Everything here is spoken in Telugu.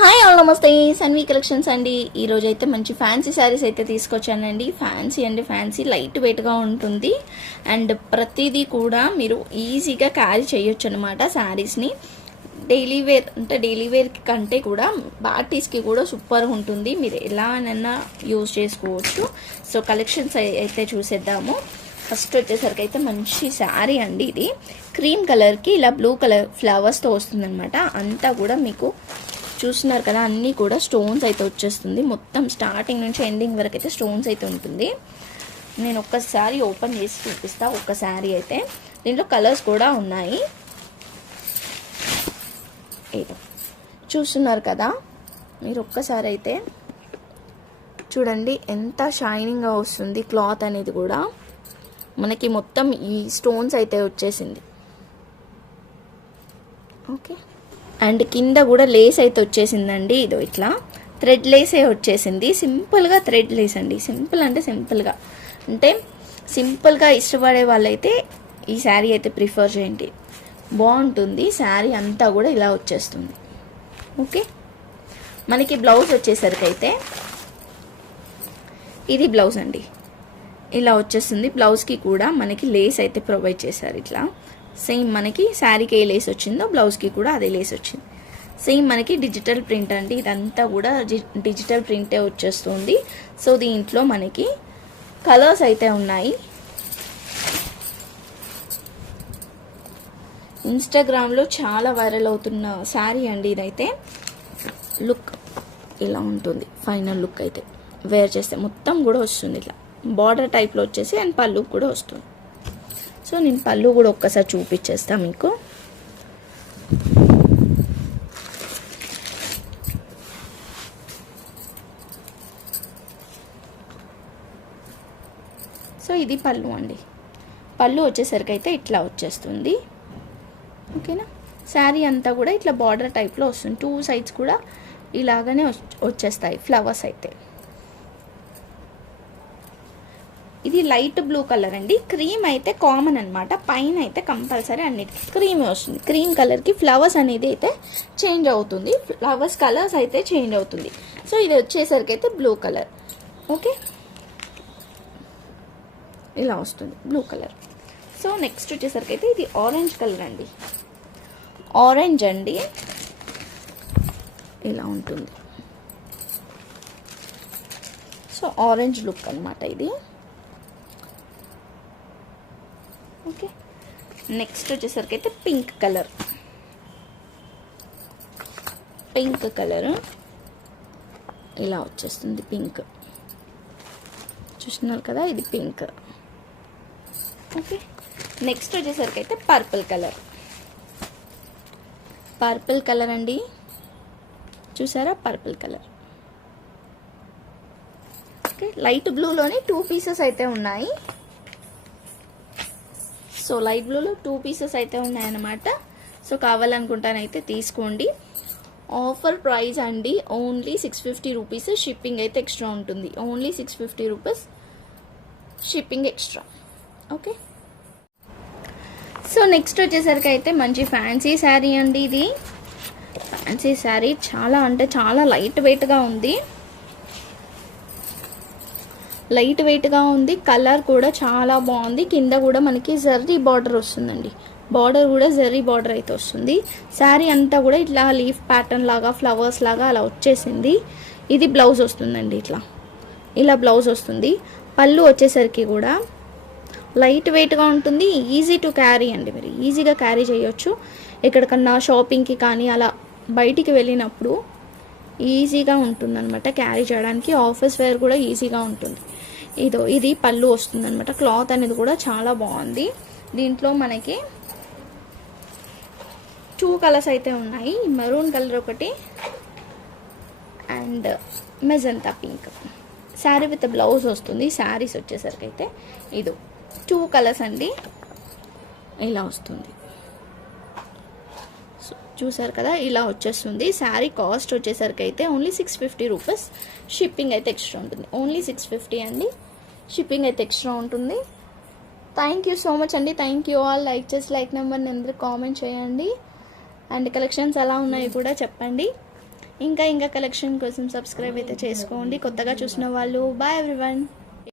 హాయ్ ఆల్ నమస్తే సన్వి కలెక్షన్స్ అండి. ఈరోజు అయితే మంచి ఫ్యాన్సీ శారీస్ అయితే తీసుకొచ్చానండి. ఫ్యాన్సీ లైట్ వెయిట్గా ఉంటుంది అండ్ ప్రతిదీ కూడా మీరు ఈజీగా క్యారీ చేయొచ్చు అనమాట. శారీస్ని డైలీ వేర్ కంటే కూడా పార్టీస్కి కూడా సూపర్గా ఉంటుంది. మీరు ఎలానైనా యూజ్ చేసుకోవచ్చు. సో కలెక్షన్స్ అయితే చూసేద్దాము. ఫస్ట్ వచ్చేసరికి అయితే మంచి శారీ అండి. ఇది క్రీమ్ కలర్కి ఇలా బ్లూ కలర్ ఫ్లవర్స్తో వస్తుందన్నమాట. అంతా కూడా మీకు చూస్తున్నారు కదా, అన్నీ కూడా స్టోన్స్ అయితే వచ్చేస్తుంది. మొత్తం స్టార్టింగ్ నుంచి ఎండింగ్ వరకు అయితే స్టోన్స్ అయితే ఉంటుంది. నేను ఒక్కసారి ఓపెన్ చేసి చూపిస్తా. ఒక శారీ అయితే దీంట్లో కలర్స్ కూడా ఉన్నాయి. ఏదో చూస్తున్నారు కదా మీరు, ఒక్కసారి అయితే చూడండి ఎంత షైనింగ్గా వస్తుంది. క్లాత్ అనేది కూడా మనకి మొత్తం ఈ స్టోన్స్ అయితే వచ్చేసింది. ఓకే, అండ్ కింద కూడా లేస్ అయితే వచ్చేసిందండి. ఇదో ఇట్లా థ్రెడ్ లేసే వచ్చేసింది. సింపుల్గా థ్రెడ్ లేస్ అండి. సింపుల్ అంటే సింపుల్గా ఇష్టపడే వాళ్ళైతే ఈ శారీ అయితే ప్రిఫర్ చేయండి, బాగుంటుంది. శారీ అంతా కూడా ఇలా వచ్చేస్తుంది. ఓకే, మనకి బ్లౌజ్ వచ్చేసరికి అయితే ఇది బ్లౌజ్ అండి. ఇలా వచ్చేస్తుంది. బ్లౌజ్కి కూడా మనకి లేస్ అయితే ప్రొవైడ్ చేశారు. ఇట్లా సేమ్ మనకి శారీకి ఏ లేస్ వచ్చిందో బ్లౌజ్కి కూడా అదే లేస్ వచ్చింది. సేమ్ మనకి డిజిటల్ ప్రింట్ అండి. ఇదంతా కూడా డిజిటల్ ప్రింటే వచ్చేస్తుంది. సో దీంట్లో మనకి కలర్స్ అయితే ఉన్నాయి. ఇన్స్టాగ్రామ్లో చాలా వైరల్ అవుతున్న శారీ అండి ఇదైతే. లుక్ ఇలా ఉంటుంది. ఫైనల్ లుక్ అయితే వేర్ చేస్తే మొత్తం కూడా వస్తుంది. ఇట్లా బార్డర్ టైప్లో వచ్చేసి అండ్ పళ్ళు కూడా వస్తుంది. సో నేను పళ్ళు కూడా ఒక్కసారి చూపించేస్తా మీకు. సో ఇది పళ్ళు అండి. పళ్ళు వచ్చేసరికి అయితే ఇట్లా వచ్చేస్తుంది. ఓకేనా, శారీ అంతా కూడా ఇట్లా బార్డర్ టైప్లో వస్తుంది. 2 సైడ్స్ కూడా ఇలాగనే వచ్చేస్తాయి ఫ్లవర్స్ అయితే. ఇది లైట్ బ్లూ కలర్ అండి. క్రీమ్ అయితే కామన్ అనమాట. పైన అయితే కంపల్సరీ అన్నిటికీ క్రీమ్ వస్తుంది. క్రీమ్ కలర్కి ఫ్లవర్స్ అనేది అయితే చేంజ్ అవుతుంది. ఫ్లవర్స్ కలర్స్ అయితే చేంజ్ అవుతుంది. సో ఇది వచ్చేసరికి అయితే బ్లూ కలర్. ఓకే, ఇలా వస్తుంది బ్లూ కలర్. సో నెక్స్ట్ వచ్చేసరికి అయితే ఇది ఆరెంజ్ కలర్ అండి. ఆరెంజ్ అండి ఇలా ఉంటుంది. సో ఆరెంజ్ లుక్ అనమాట ఇది. ఓకే, నెక్స్ట్ వచ్చేసరికి అయితే పింక్ కలర్ ఇలా వచ్చేస్తుంది. పింక్ చూస్తున్నారు కదా, ఇది పింక్. ఓకే, నెక్స్ట్ వచ్చేసరికి అయితే పర్పుల్ కలర్ అండి. చూసారా, పర్పుల్ కలర్. ఓకే, లైట్ బ్లూలోనే 2 పీసెస్ అయితే ఉన్నాయి. సో లైట్ బ్లూలో 2 పీసెస్ అయితే ఉన్నాయన్నమాట. సో కావాలనుకుంటానైతే తీసుకోండి. ఆఫర్ ప్రైస్ అండి, ఓన్లీ 650 రూపీస్. షిప్పింగ్ అయితే ఎక్స్ట్రా ఉంటుంది. Only 650 rupees shipping extra. Okay, so next వచ్చేసరికి అయితే మంచి ఫ్యాన్సీ శారీ అండి. ఇది ఫ్యాన్సీ శారీ చాలా అంటే చాలా లైట్ వెయిట్గా ఉంది. కలర్ కూడా చాలా బాగుంది. కింద కూడా మనకి జర్రీ బార్డర్ వస్తుందండి. బార్డర్ కూడా జర్రీ బార్డర్ అయితే వస్తుంది. శారీ అంతా కూడా ఇట్లా లీఫ్ ప్యాటర్న్ లాగా, ఫ్లవర్స్ లాగా అలా వచ్చేసింది. ఇది బ్లౌజ్ వస్తుందండి. ఇలా బ్లౌజ్ వస్తుంది. పళ్ళు వచ్చేసరికి కూడా లైట్ వెయిట్గా ఉంటుంది. ఈజీ టు క్యారీ అండి. మీరు ఈజీగా క్యారీ చేయొచ్చు. ఎక్కడికన్నా షాపింగ్కి కానీ అలా బయటికి వెళ్ళినప్పుడు ఈజీగా ఉంటుందన్నమాట క్యారీ చేయడానికి. ఆఫీస్ వేర్ కూడా ఈజీగా ఉంటుంది. ఇది పళ్ళు వస్తుందన్నమాట. క్లాత్ అనేది కూడా చాలా బాగుంది. దీంట్లో మనకి 2 కలర్స్ అయితే ఉన్నాయి. మెరూన్ కలర్ ఒకటి and magenta pink. Sari with blouse వస్తుంది. శారీస్ వచ్చేసరికి అయితే ఇది 2 కలర్స్ అండి. ఇలా వస్తుంది. చూసారు కదా, ఇలా వచ్చేస్తుంది. శారీ కాస్ట్ వచ్చేసరికి అయితే ఓన్లీ 650 రూపీస్. షిప్పింగ్ అయితే ఎక్స్ట్రా ఉంటుంది. ఓన్లీ 650 అండి. షిప్పింగ్ అయితే ఎక్స్ట్రా ఉంటుంది. థ్యాంక్ యూ సో మచ్ అండి. Thank you all. లైక్ నెంబర్ని అందరూ కామెంట్ చేయండి. అండ్ కలెక్షన్స్ ఎలా ఉన్నాయో కూడా చెప్పండి. ఇంకా కలెక్షన్ కోసం సబ్స్క్రైబ్ అయితే చేసుకోండి. కొత్తగా చూసిన వాళ్ళు బాయ్ ఎవ్రీవన్.